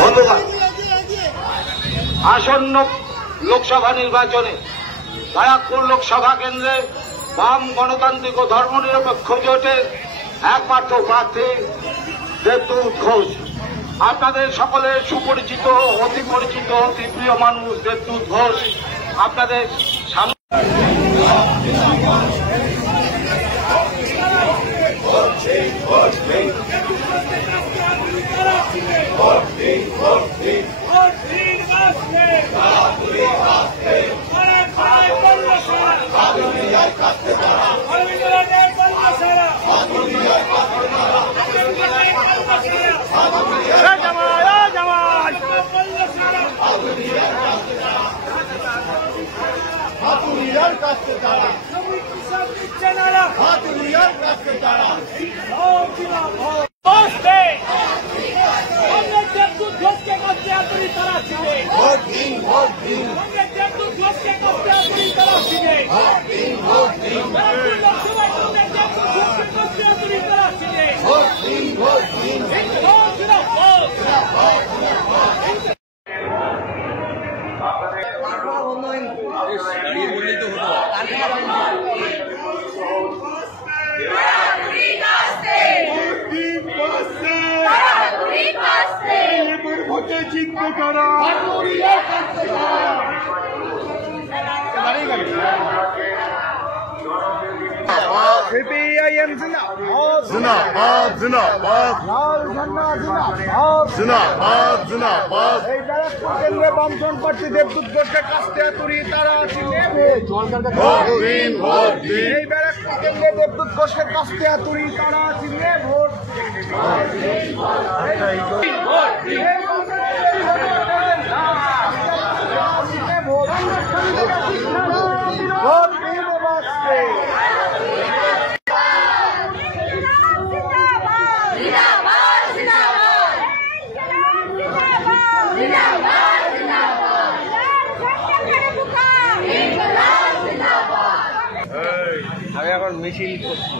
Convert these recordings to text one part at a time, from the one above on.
বন্ধুগণ, আসন্ন লোকসভা নির্বাচনে ব্যারাকপুর লোকসভা কেন্দ্রে বাম গণতান্ত্রিক ও ধর্মনিরপেক্ষ জোটের একমাত্র প্রার্থী দেবদূত ঘোষ। আপনাদের সকলের সুপরিচিত, অতি পরিচিত, অতি প্রিয় মানুষ দেবদূত ঘোষ আপনাদের সামনে। सीपीआईएम जिंदाबाद जिंदाबाद लाल झंडा जिंदाबाद जिंदाबाद जिंदाबाद এই ব্যারাকপুর কেন্দ্রে বামফ্রন্ট প্রার্থী দেবদূত ঘোষের কাছে তুরি তারা ছিলেন ভোট দিন ভোট দিন এই ব্যারাকপুর কেন্দ্রে দেবদূত ঘোষের কাছে তুরি তারা ছিলেন ভোট দিন ভোট দিন ভোট দিন বাসকে আমি এখন মিছিল করছি।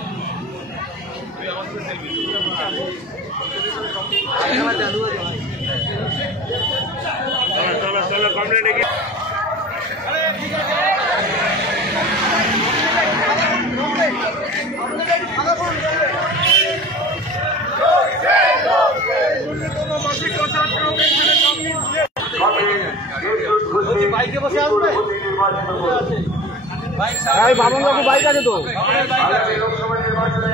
চলো কমপ্লেন দেখি। বাইকে বসে আসবে ভাই, বামন বাবু বাইক আছে তো। লোকসভা নির্বাচনে